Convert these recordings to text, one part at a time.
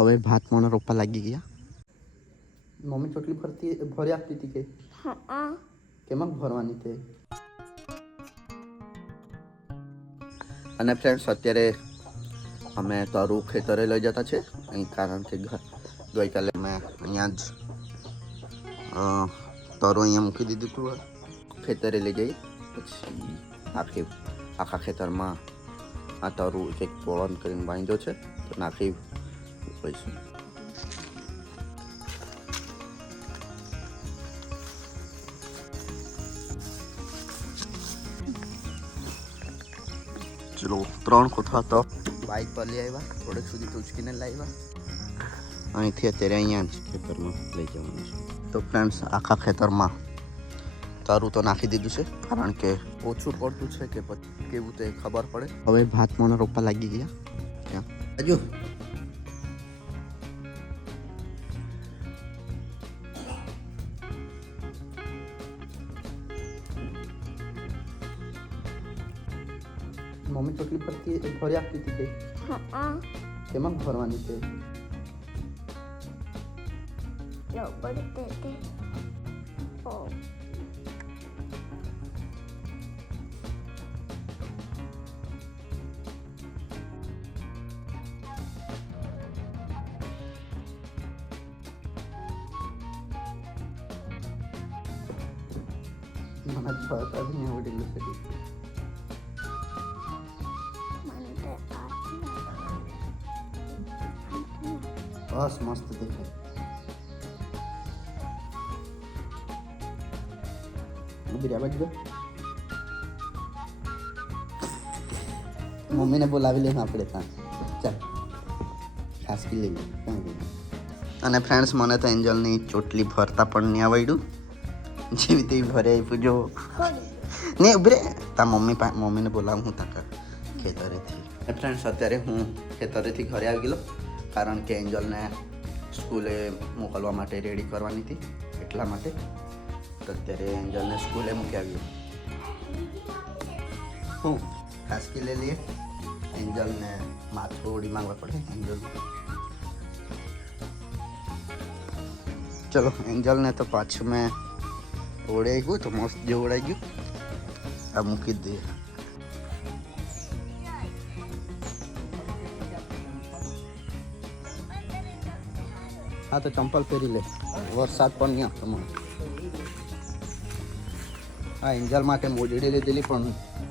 હવે ભાત મને રોપવા લાગી ગયા. મમ્મી ચોટલી ભરી આપતી હતી કે કેમાં ભરવાની તે. અને ફ્રેન્ડ્સ અત્યારે અમે તરું ખેતરે લઈ જતા છે અહીં, કારણ કે ગઈકાલે મેં અહીંયા જ તરું અહીંયા મૂકી દીધું હતું. ખેતરે લઈ જઈ પછી આખા ખેતરમાં આ તરું એક પોળન કરીને બાંધ્યો છે તો નાખી પૈસું. ચલો 3 કોથળા તો બાઇક પર લઈ આવ્યા, થોડેક સુધી ટૂચકીને લાવ્યા. અહીંથી અત્યારે અહીંયા જ ખેતરમાં લઈ જવાનું છે. તો ફ્રેન્ડ્સ આખા ખેતરમાં તરું તો નાખી દીધું છે, કારણ કે ઓછું પડતું છે કે પછી કેવું તે ખબર પડે. હવે ભાત મને રોપવા લાગી ગયા. હજુ મમ્મી ચોટલી ભરી આપતી હતી કે કેમાં ભરવાની છે. મને ભાત આવી આવડેલું છે. બસ મસ્ત દેખાય. મમ્મીને બોલાવી લઈએ આપણે ત્યાં. ચાલ ખાસ પી લઈએ. અને ફ્રેન્ડ્સ મને તો એન્જલની ચોટલી ભરતા પણ નહીં આવડ્યું. જેવી તેવી ભરે આપ્યું જો નહીં ઉભરે. તા મમ્મીને બોલાવું હું ત્યાં ખેતરેથી. ફ્રેન્ડ્સ અત્યારે હું ખેતરેથી ઘરે આવી ગયેલો, કારણ કે એન્જલને સ્કૂલે મોકલવા માટે રેડી કરવાની હતી, એટલા માટે. તો અત્યારે એન્જલને સ્કૂલે મૂકી આવ્યો. હું ખાસકી લઈ લઈએ. એન્જલને માથું ઓડી માંગવા પડે એન્જલ. ચલો એન્જલને તો પાછું મેં ઓળાઈ ગયું, તો મસ્ત જે ઓળાઈ ગયું આ મૂકી જ દઈએ. હા તો ચંપલ પહેરી લે, વરસાદ પણ નહીં આવતો મને. હા એન્જલ માટે મોજડી લીધેલી પણ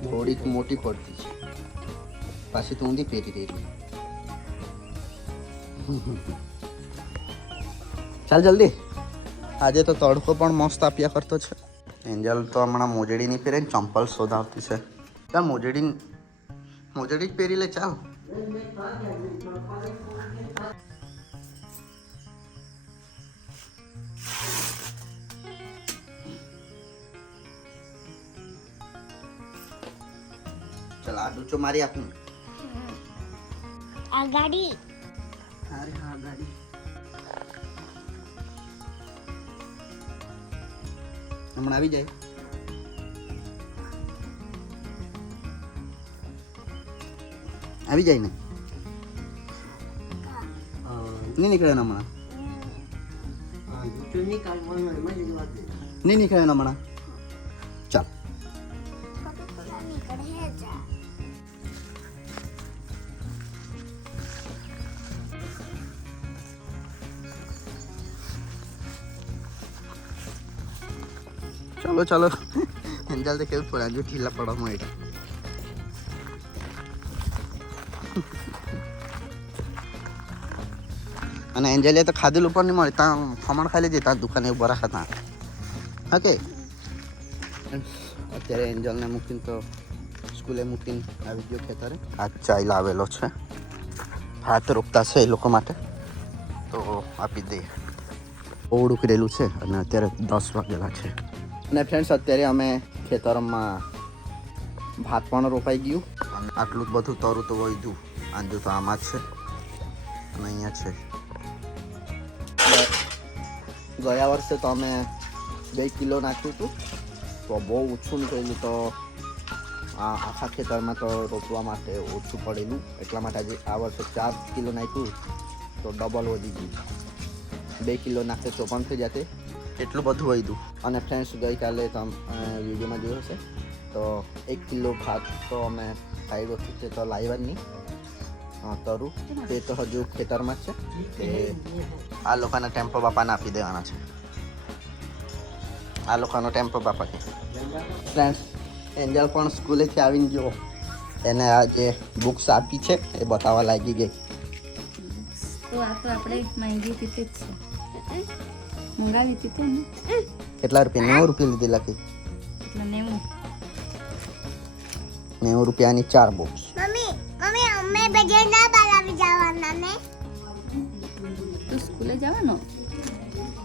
થોડીક મોટી પડતી છે, પાછી તો ઊંધી પહેરી રહેલી. ચાલ જલ્દી. આજે તો તડકો પણ મસ્ત આપ્યા કરતો છે. એન્જલ તો હમણાં મોજડી નહીં પહેરે, ચંપલ શોધાવતી છે. ચાલ મોજડી જ પહેરી લે. ચાલ ચાલ આ ડૂચો મારી આપું. આ ગાડી. અરે હા ગાડી. હમણાં આવી જાય. આવી જાય ને. નહીં નીકળે ને હમણાં. નહીં નીકળે ને હમણાં. ચાલ ચાલો એન્જલ તો કેવું પડે હજુ ઢીલા પડવામાં એટલે. અને એન્જલે તો ખાધેલું પણ નહીં મળે. ત્યાં ખમણ ખાઈ લેજે, ત્યાં દુકાને ઉભા રાખા ત્યાં. ઓકે અત્યારે એન્જલને મૂકીને તો સ્કૂલે મૂકીને આવી ગયો ખેતરે. આ ચાઈ લાવેલો છે, ભાત રોપતા છે એ લોકો માટે, તો આપી દઈએ. ઓવડું કરેલું છે અને અત્યારે 10 વાગેલા છે. અને ફ્રેન્ડ્સ અત્યારે અમે ખેતરમાં ભાત પણ રોપાઈ ગયું. અને આટલું જ બધું તરું તો વધ્યું. આંજુ તો આમાં જ છે અને અહીંયા છે. ગયા વર્ષે તો અમે 2 કિલો નાખ્યું હતું, તો બહુ ઓછું નીકળેલું. તો આ આખા ખેતરમાં તો રોપવા માટે ઓછું પડેલું, એટલા માટે આજે આ વર્ષે 4 કિલો નાખ્યું. તો ડબલ વધી ગયું. 2 કિલો નાખે તો પણ થઈ જતે એટલું બધું વધ્યું. અને ફ્રેન્ડ્સ ગઈકાલે તમે વિડીયોમાં જોયો હશે તો 1 કિલો ભાત તો અમે ખાઈ હતી તે તો લાવ્યા જ નહીં. તરું તે તો હજુ ખેતરમાં જ છે. તે આ લોકોના ટેમ્પો બાપાને આપી દેવાના છે. આ લોકોનો ટેમ્પો બાપા કે ફ્રેન્ડ્સ એન્જલ પણ સ્કૂલેથી આવીને ગયો. એને આ જે બુક્સ આપી છે એ બતાવવા લાગી ગઈ. તો આ તો આપણે માંગી હતી જ છે, મંગાવી હતી ને. કેટલા રૂપિયા? 90 રૂપિયા લીધી લખી. એટલે 90. 90 રૂપિયાની 4 બોક્સ. મમ્મી અમે બજે ના બાલાવી જવાના ને. તું સ્કૂલે જવાનો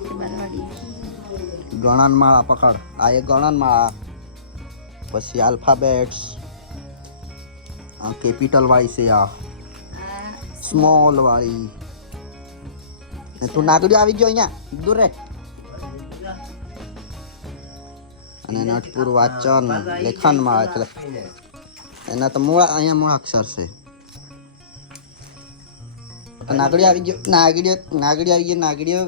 કે બાલવાડી? ગણનમાળા પકડ. આ એક ગણનમાળા, પછી આલ્ફાબેટ્સ, આ કેપિટલ વાળી છે, આ સ્મોલ વાળી. ને તું નાગડી આવી ગયો અહીંયા દૂર રે. અને નટપુર વાચન લેખન માં એટલે એના તો મૂળ અહીંયા મૂળ અક્ષર છે. નાગડી આવી ગયો. નાગડી આવી ગઈ. નાગડીઓ